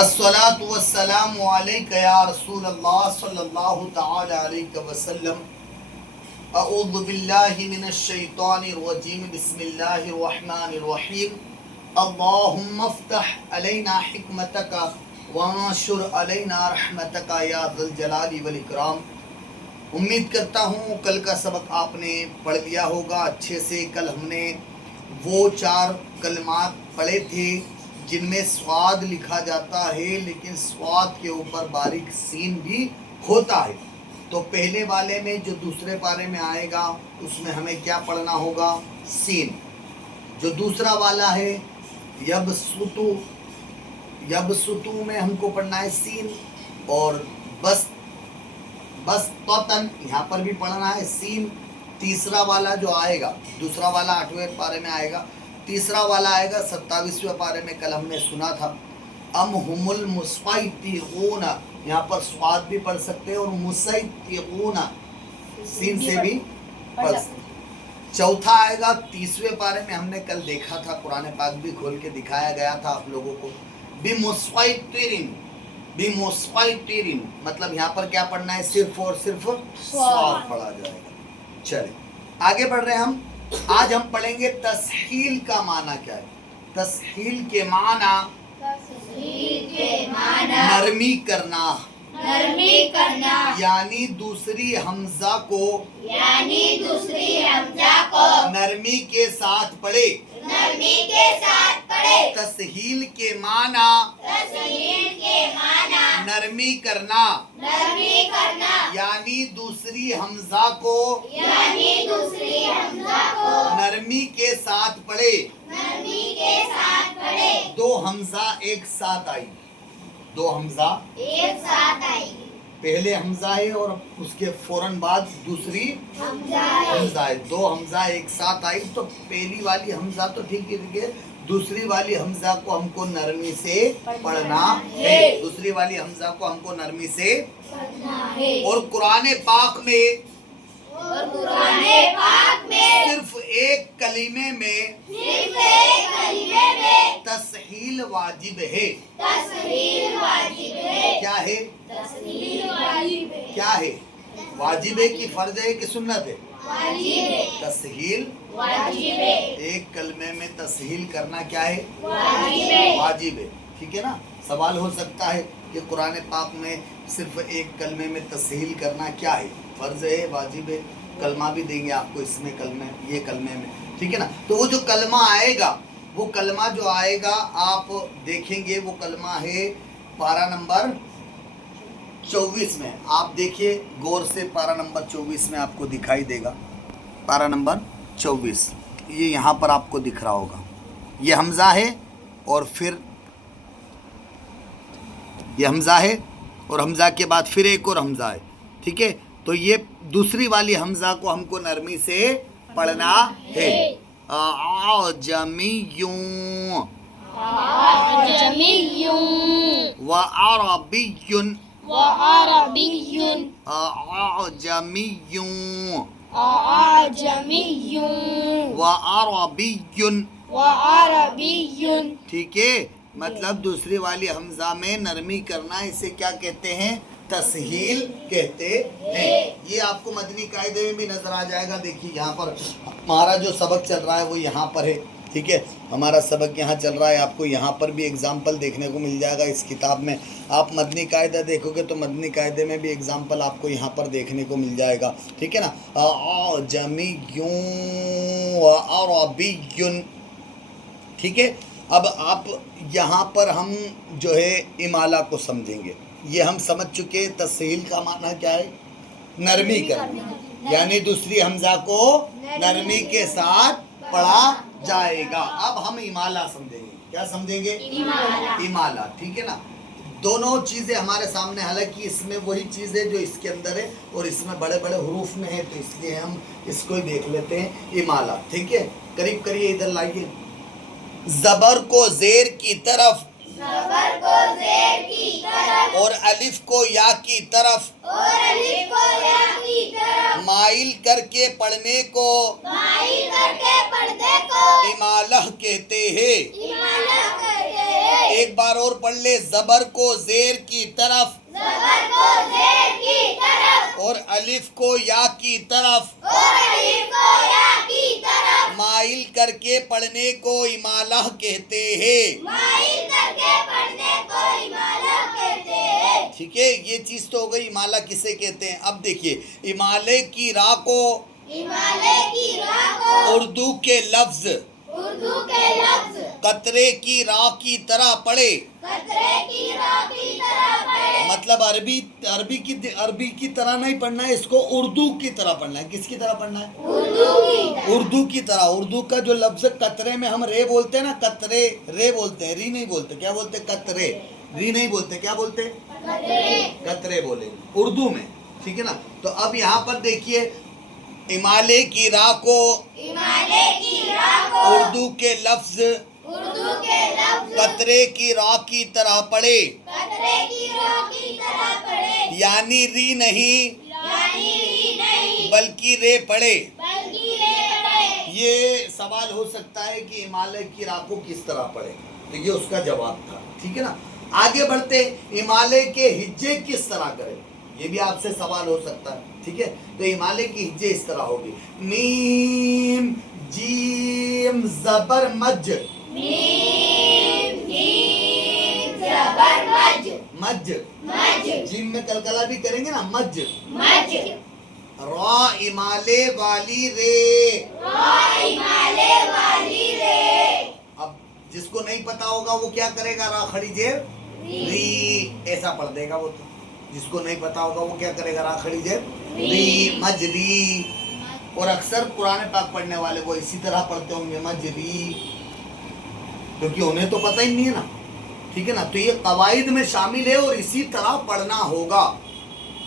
الصلاۃ والسلام علیکہ یا رسول اللہ صلی اللہ تعالی علیہ وسلم۔ اعوذ باللہ من الشیطان الرجیم، بسم اللہ الرحمن الرحیم۔ اللہم افتح علینا حکمتک وانشر علینا رحمتک یا ذا الجلال والاکرام۔ امید کرتا ہوں کل کا سبق آپ نے پڑھ لیا ہوگا اچھے سے۔ کل ہم نے وہ 4 کلمات پڑھے تھے جن میں سواد لکھا جاتا ہے لیکن سواد کے اوپر باریک سین بھی ہوتا ہے۔ تو پہلے والے میں جو دوسرے پارے میں آئے گا اس میں ہمیں کیا پڑھنا ہوگا؟ سین۔ جو دوسرا والا ہے یبسطو، یبسطو میں ہم کو پڑھنا ہے سین، اور بسطتن یہاں پر بھی پڑھنا ہے سین۔ تیسرا والا جو آئے گا، دوسرا والا 8ویں پارے میں آئے گا، تیسرا والا آئے گا 27ویں پارے میں۔ کل ہم نے سنا تھا ام ہم المسیطرون، یہاں پر سواد بھی پڑھ سکتے ہیں اور مسیطرون سین سے بھی پڑھ سکتے ہیں۔ چوتھا آئے گا 30ویں پارے میں، ہم نے کل دیکھا تھا، قرآن پاک بھی کھول کے دکھایا گیا تھا آپ لوگوں کو۔ بمسیطرین، بمسیطرین مطلب یہاں پر کیا پڑھنا ہے؟ صرف اور صرف سواد پڑھا جائے گا۔ چلیں آگے بڑھ رہے ہیں ہم۔ آج ہم پڑھیں گے تسہیل کا معنی کیا ہے۔ تسہیل کے معنی نرمی کرنا، نرمی کرنا، یعنی دوسری حمزہ کو نرمی کے ساتھ پڑھے۔ نرمی کے ساتھ پڑھے۔ تسہیل کے معنی تسہیل کے معنی نرمی کرنا، نرمی کرنا، یعنی دوسری حمزہ کو یعنی دوسری حمزہ کو نرمی کے ساتھ پڑھے۔ نرمی کے ساتھ پڑھے۔ 2 حمزہ ایک ساتھ آئی، 2 حمزہ ایک ساتھ آئی، پہلے حمزہ ہے اور اس کے فوراً بعد دوسری حمزہ ہے۔ 2 حمزہ ایک ساتھ آئی تو پہلی والی حمزہ تو ٹھیک ہے، دوسری والی حمزہ کو ہم کو نرمی سے پڑھنا ہے۔ دوسری والی حمزہ کو ہم کو نرمی سے پڑھنا ہے۔ اور قرآن پاک میں اور قرآن پاک میں صرف ایک کلمے میں صرف ایک کلمے میں تسہیل واجب ہے۔ تسہیل واجب ہے۔ کیا ہے؟ تسہیل واجب ہے۔ کیا ہے؟ واجب ہے کہ فرض ہے کہ سنت ہے؟ واجب ہے۔ تسہیل واجب ہے۔ ایک کلمے میں تسہیل کرنا کیا ہے؟ واجب ہے۔ واجب ہے، ٹھیک ہے نا۔ سوال ہو سکتا ہے کہ قرآن پاک میں صرف ایک کلمے میں تسہیل کرنا کیا ہے؟ فرض ہے، واجب ہے؟ کلمہ بھی دیں گے آپ کو اس میں، کلمے یہ کلمے میں، ٹھیک ہے نا۔ تو وہ جو کلمہ آئے گا، وہ کلمہ جو آئے گا آپ دیکھیں گے، وہ کلمہ ہے پارہ نمبر 24 میں۔ آپ دیکھیے غور سے، پارہ نمبر 24 میں آپ کو دکھائی دے گا۔ پارہ نمبر 24 یہ یہاں پر آپ کو دکھ رہا ہوگا، یہ حمزہ ہے اور پھر یہ حمزہ ہے اور حمزہ کے بعد پھر ایک اور حمزہ ہے، ٹھیک ہے۔ تو یہ دوسری والی حمزہ کو ہم کو نرمی سے پڑھنا ہے۔ اعجمیوں اعجمیوں وعربیٌ، وعربیوں اعجمیوں اعجمیوں وعربیٌ، وعربیوں۔ ٹھیک ہے۔ مطلب دوسری والی حمزہ میں نرمی کرنا، اسے کیا کہتے ہیں؟ تسہیل کہتے ہیں۔ یہ آپ کو مدنی قاعدے میں بھی نظر آ جائے گا۔ دیکھیے یہاں پر ہمارا جو سبق چل رہا ہے وہ یہاں پر ہے، ٹھیک ہے۔ ہمارا سبق یہاں چل رہا ہے، آپ کو یہاں پر بھی ایگزامپل دیکھنے کو مل جائے گا اس کتاب میں۔ آپ مدنی قاعدہ دیکھو گے تو مدنی قاعدے میں بھی ایگزامپل آپ کو یہاں پر دیکھنے کو مل جائے گا، ٹھیک ہے نا۔ اعجمیٌ وعربیٌ، ٹھیک ہے۔ اب آپ یہاں پر ہم جو ہے امالہ کو سمجھیں گے۔ یہ ہم سمجھ چکے تسہیل کا معنی کیا ہے؟ نرمی کرنا، یعنی دوسری حمزہ کو نرمی کے ساتھ پڑھا جائے گا۔ اب ہم امالہ سمجھیں گے۔ کیا سمجھیں گے؟ امالہ، ٹھیک ہے نا۔ دونوں چیزیں ہمارے سامنے، حالانکہ اس میں وہی چیز ہے جو اس کے اندر ہے اور اس میں بڑے بڑے حروف میں ہے، تو اس لیے ہم اس کو ہی دیکھ لیتے ہیں، امالہ، ٹھیک ہے۔ قریب کریے، ادھر لائیے۔ زبر کو زیر کی طرف، زبر کو زیر کی طرف، اور الف کو یا کی طرف اور الف کو یا کی طرف مائل کر کے پڑھنے کو مائل کر کے پردے کو امالہ کہتے ہیں۔ امالہ کہتے ہیں۔ ایک بار اور پڑھ لے، زبر کو زیر کی طرف زبر کو زیر کی طرف اور الف کو یا کی طرف اور الف کو یا کی طرف مائل کر کے پڑھنے کو امالہ کہتے ہیں۔ مائل کر کے پڑھنے کو امالہ کہتے ہیں۔ ٹھیک ہے، یہ چیز تو ہو گئی امالہ کسے کہتے ہیں۔ اب دیکھیے، امالے کی راہ کو امالے کی راہ کو اردو کے لفظ اردو کے لفظ قطرے کی راہ کی طرح پڑھے، قطرے کی راہ کی طرح پڑھے۔ مطلب عربی کی طرح نہیں پڑھنا ہے، اس کو اردو کی طرح پڑھنا ہے۔ کس کی طرح پڑھنا ہے؟ اردو کی طرح۔ اردو کی طرح۔ اردو کا جو لفظ قطرے میں ہم رے بولتے ہیں نا، قطرے رے بولتے ہیں، ری نہیں بولتے۔ کیا بولتے؟ قطرے، ری نہیں بولتے۔ کیا بولتے؟ قطرے۔ قطرے بولیں گے اردو میں، ٹھیک ہے نا۔ تو اب یہاں پر دیکھیے، امالے کی راہ کو امالے کی راہ کو اردو کے لفظ اردو کے لفظ قطرے کی راہ کی طرح پڑھے، قطرے کی راہ کی طرح پڑھے، یعنی ری نہیں یعنی ری نہیں بلکہ رے پڑھے۔ بلکہ رے پڑھے۔ یہ سوال ہو سکتا ہے کہ امالے کی راہ کو کس طرح پڑھے، تو یہ اس کا جواب تھا، ٹھیک ہے نا۔ آگے بڑھتے، امالے کے ہجے کس طرح کرے، یہ بھی آپ سے سوال ہو سکتا ہے، ٹھیک ہے۔ تو امالے کی ہجے اس طرح ہوگی، میم جیم زبر مج، میم جیم زبر مج، مج، مج، جیم میں کلکلا بھی کریں گے نا، مج۔ مج، را امالے والی رے، را امالے والی رے، اب جس کو نہیں پتا ہوگا وہ کیا کرے گا، را کھڑی جیب ری ایسا پڑھ دے گا وہ تو۔ جس کو نہیں پتا ہوگا وہ کیا کرے گا، را کھڑی جیب ری، مجری۔ اور اکثر قرآن پاک پڑھنے والے وہ اسی طرح پڑھتے ہوں گے، مجری، کیونکہ انہیں تو پتہ ہی نہیں ہے نا، ٹھیک ہے نا۔ تو یہ قواعد میں شامل ہے اور اسی طرح پڑھنا ہوگا۔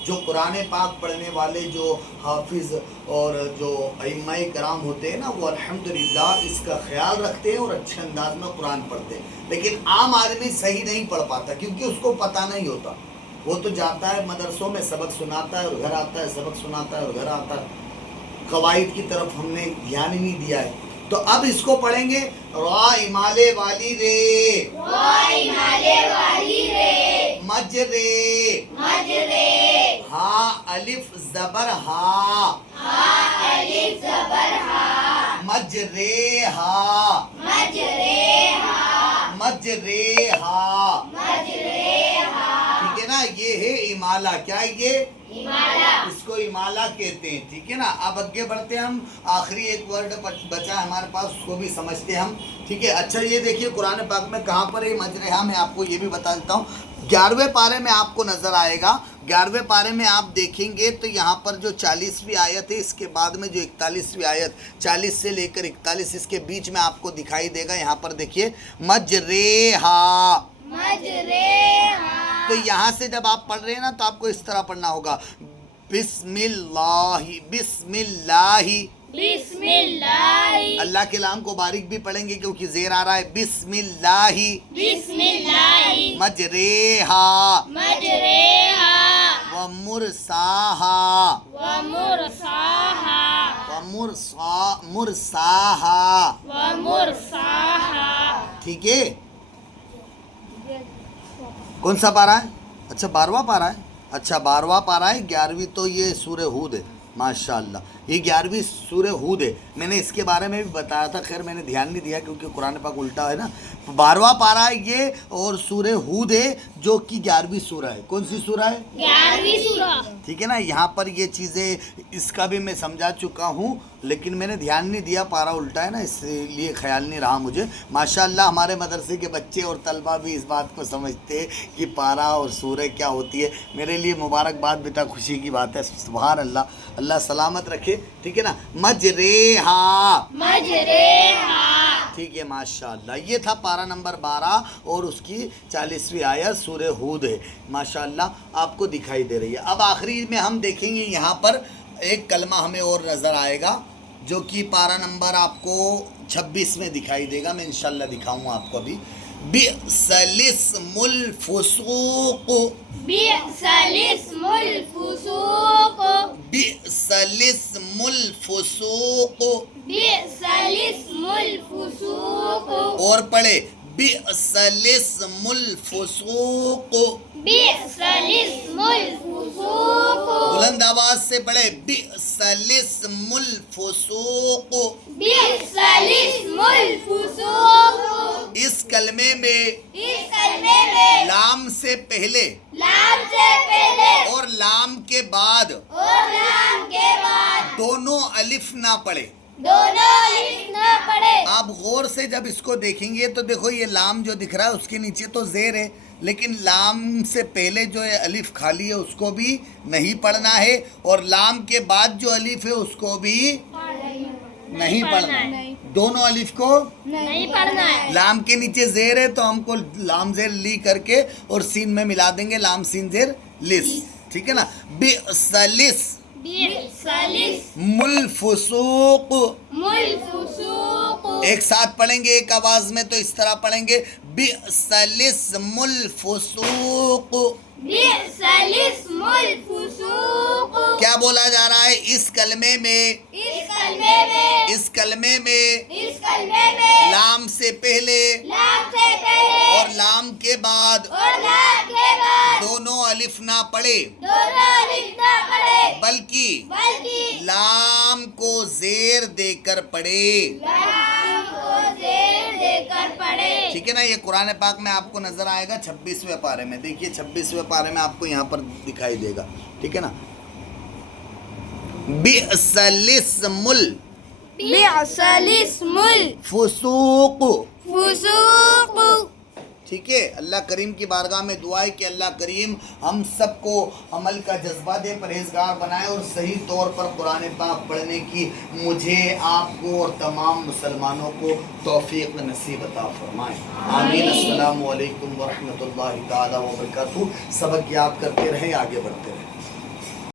جو قرآن پاک پڑھنے والے جو حافظ اور جو ائمہ کرام ہوتے ہیں نا، وہ الحمدللہ اس کا خیال رکھتے ہیں اور اچھے انداز میں قرآن پڑھتے ہیں۔ لیکن عام آدمی صحیح نہیں پڑھ پاتا کیونکہ اس کو پتہ نہیں ہوتا۔ وہ تو جاتا ہے مدرسوں میں، سبق سناتا ہے اور گھر آتا ہے، سبق سناتا ہے اور گھر آتا ہے۔ قواعد کی طرف ہم نے دھیان ہی نہیں دیا ہے۔ تو اب اس کو پڑھیں گے، را امالے والی رے، را امالے والی رے، مج رے، مج رے، ہا الف زبر ہا، ہا الف زبر ہا، مج رے ہا، مج رے ہا، مج رے ہا، مج رے ہا، ٹھیک ہے نا۔ یہ ہے امالہ، کیا ہے یہ؟ امالہ۔ اس کو امالہ کہتے ہیں، ٹھیک ہے نا۔ اب آگے بڑھتے ہیں، ہم آخری ایک ورڈ بچا ہے ہمارے پاس، اس کو بھی سمجھتے ہیں ہم، ٹھیک ہے۔ اچھا یہ دیکھیے قرآن پاک میں کہاں پر ہے مجرحہ، میں آپ کو یہ بھی بتا دیتا ہوں۔ 11ویں پارے میں آپ کو نظر آئے گا، 11ویں پارے میں آپ دیکھیں گے تو یہاں پر جو 40ویں آیت ہے، اس کے بعد میں جو 41ویں آیت، 40 سے لے کر 41 اس کے بیچ میں آپ کو دکھائی دے گا۔ یہاں پر دیکھیے مجرحہ، مج رے ہا، تو یہاں سے جب آپ پڑھ رہے ہیں نا تو آپ کو اس طرح پڑھنا ہوگا، بسم اللہ، بسم اللہ۔ بسم اللہ، اللہ کے لام کو باریک بھی پڑھیں گے کیونکہ زیر آ رہا ہے، بسم اللہ، بسم اللہ، مجریہا مج رے ہا، ومرساہا، ومرساہا، مرساہا، ومرساہا۔ ٹھیک ہے۔ کون سا پارہ ہے؟ اچھا 12واں پارہ ہے، اچھا 12واں پارہ ہے۔ 11ویں تو یہ سورہ ہود ہے، ماشاءاللہ یہ 11ویں سورہ ہود ہے۔ میں نے اس کے بارے میں بھی بتایا تھا، خیر میں نے دھیان نہیں دیا کیونکہ قرآن پاک الٹا ہے نا۔ 12واں پارہ ہے یہ، اور سورہ ہود ہے جو کہ 11ویں سورہ ہے۔ کون سی سورہ ہے؟ 11ویں سورہ۔ ٹھیک ہے نا۔ یہاں پر یہ چیزیں اس کا بھی میں سمجھا چکا ہوں، لیکن میں نے دھیان نہیں دیا، پارہ الٹا ہے نا، اس لیے خیال نہیں رہا مجھے۔ ماشاءاللہ ہمارے مدرسے کے بچے اور طلبہ بھی اس بات کو سمجھتے ہیں کہ پارہ اور سورہ کیا ہوتی ہے۔ میرے لیے مبارکباد بیٹا، خوشی کی بات ہے، سبحان اللہ، اللہ سلامت رکھے، ٹھیک ہے نا۔ مجریہا، مج رے ہا۔ ٹھیک ہے، ماشاءاللہ یہ تھا پارہ نمبر 12 اور اس کی 40ویں آیت سورہ ہود ہے، ماشاءاللہ آپ کو دکھائی دے رہی ہے۔ اب آخری میں ہم دیکھیں گے، یہاں پر ایک کلمہ ہمیں اور نظر آئے گا جو کہ پارہ نمبر آپ کو 26 میں دکھائی دے گا، میں انشاءاللہ دکھاؤں گا آپ کو ابھی۔ بئس الاسم الفسوق، بئس الاسم الفسوق، بئس الاسم الفسوق، بئس الاسم الفسوق، اور پڑھے بئس الاسم الفسوق. بئس الاسم الفسوق. بلند آواز سے پڑھے بئس الاسم الفسوق. بئس الاسم الفسوق. اس کلمے میں اس کلمے میں لام سے پہلے لام سے پہلے اور لام کے بعد اور لام کے بعد دونوں الف نہ پڑھے. دونوں الف نہ پڑھے. آپ غور سے جب اس کو دیکھیں گے تو دیکھو یہ لام جو دکھ رہا ہے اس کے نیچے تو زیر ہے، لیکن لام سے پہلے جو ہے الف خالی ہے اس کو بھی نہیں پڑھنا ہے، اور لام کے بعد جو الف ہے اس کو بھی نہیں پڑھنا ہے. دونوں الف کو نہیں پڑھنا ہے. لام کے نیچے زیر ہے تو ہم کو لام زیر لی کر کے اور سین میں ملا دیں گے، لام سین زیر لس. ٹھیک ہے نا. بئس الاسم بئس الاسم الفسوق. الفسوق. ایک ساتھ پڑھیں گے ایک آواز میں تو اس طرح پڑھیں گے بئس الاسم الفسوق. بئس الاسم الفسوق. کیا بولا جا رہا ہے؟ اس کلمے میں اس کلمے میں اس کلمے میں اس کلمے میں لام سے پہلے لام سے پہلے اور لام کے بعد اور لام کے بعد دونوں الف نہ پڑھے، دونوں الف نہ پڑھے بلکہ بلکہ لام کو زیر دے کر پڑھے. لام کو زیر دے کر پڑھے. ٹھیک ہے نا. یہ قرآن پاک میں آپ کو نظر آئے گا 26ویں پارے میں. دیکھیے 26ویں پارے میں آپ کو یہاں پر دکھائی دے گا. ٹھیک ہے نا. بئس الاسم بئس الاسم الفسوق. الفسوق. ٹھیک ہے. اللہ کریم کی بارگاہ میں دعا ہے کہ اللہ کریم ہم سب کو عمل کا جذبہ دے، پرہیزگار بنائے اور صحیح طور پر قرآن پاک پڑھنے کی مجھے، آپ کو اور تمام مسلمانوں کو توفیق نصیب عطا فرمائے. آمین. السلام علیکم ورحمۃ اللہ تعالی وبرکاتہ. سبق یاد کرتے رہیں، آگے بڑھتے رہیں.